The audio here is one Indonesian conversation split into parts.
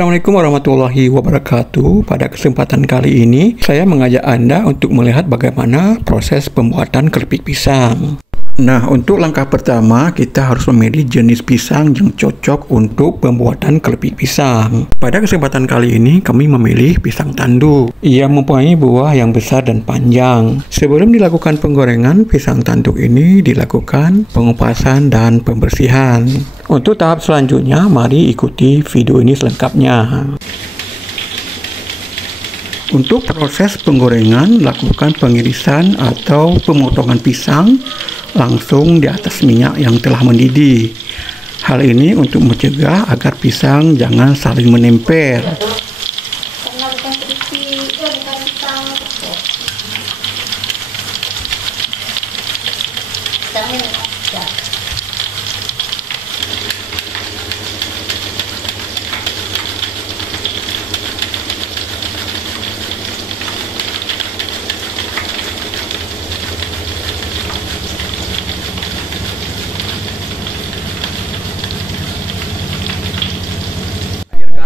Assalamualaikum warahmatullahi wabarakatuh. Pada kesempatan kali ini, saya mengajak Anda untuk melihat bagaimana proses pembuatan keripik pisang. Nah, untuk langkah pertama, kita harus memilih jenis pisang yang cocok untuk pembuatan keripik pisang. Pada kesempatan kali ini, kami memilih pisang tanduk. Ia mempunyai buah yang besar dan panjang. Sebelum dilakukan penggorengan, pisang tanduk ini dilakukan pengupasan dan pembersihan. Untuk tahap selanjutnya, mari ikuti video ini selengkapnya. Untuk proses penggorengan, lakukan pengirisan atau pemotongan pisang langsung di atas minyak yang telah mendidih. Hal ini untuk mencegah agar pisang jangan saling menempel.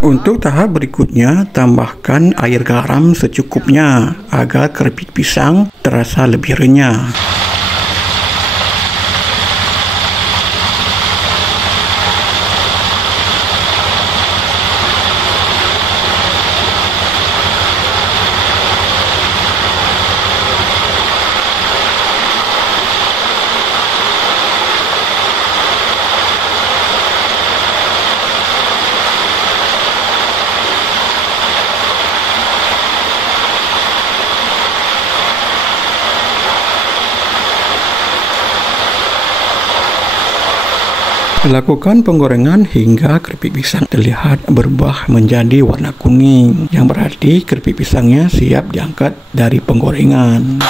Untuk tahap berikutnya, tambahkan air garam secukupnya agar keripik pisang terasa lebih renyah. Lakukan penggorengan hingga keripik pisang terlihat berubah menjadi warna kuning, yang berarti keripik pisangnya siap diangkat dari penggorengan.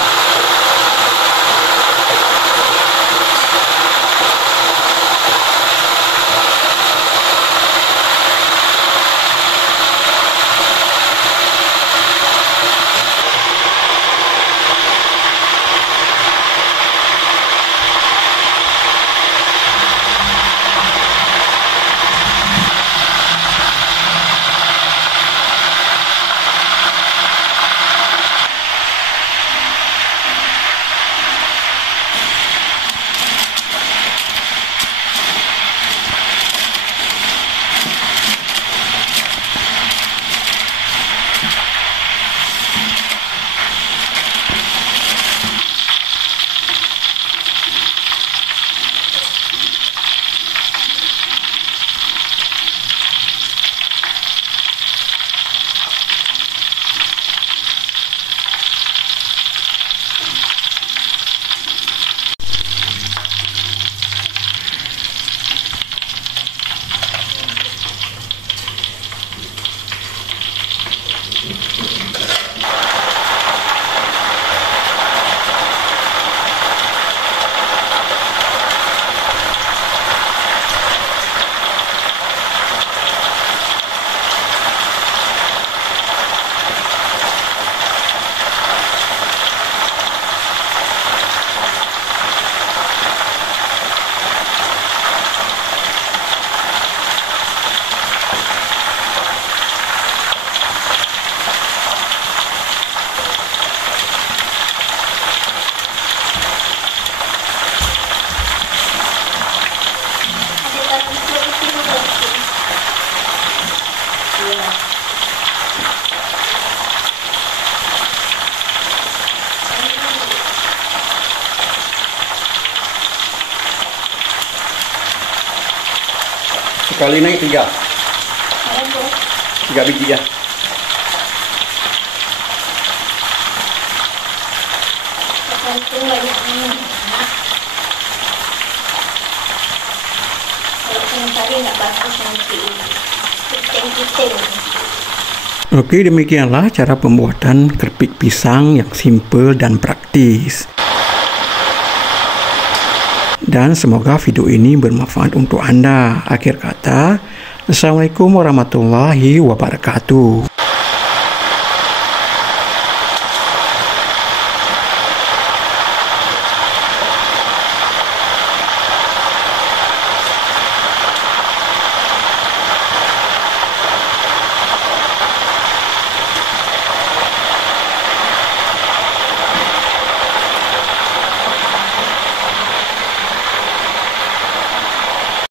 Sekali naik 3 biji ya. Oke, demikianlah cara pembuatan keripik pisang yang simple dan praktis. Dan semoga video ini bermanfaat untuk Anda. Akhir kata, Assalamualaikum warahmatullahi wabarakatuh.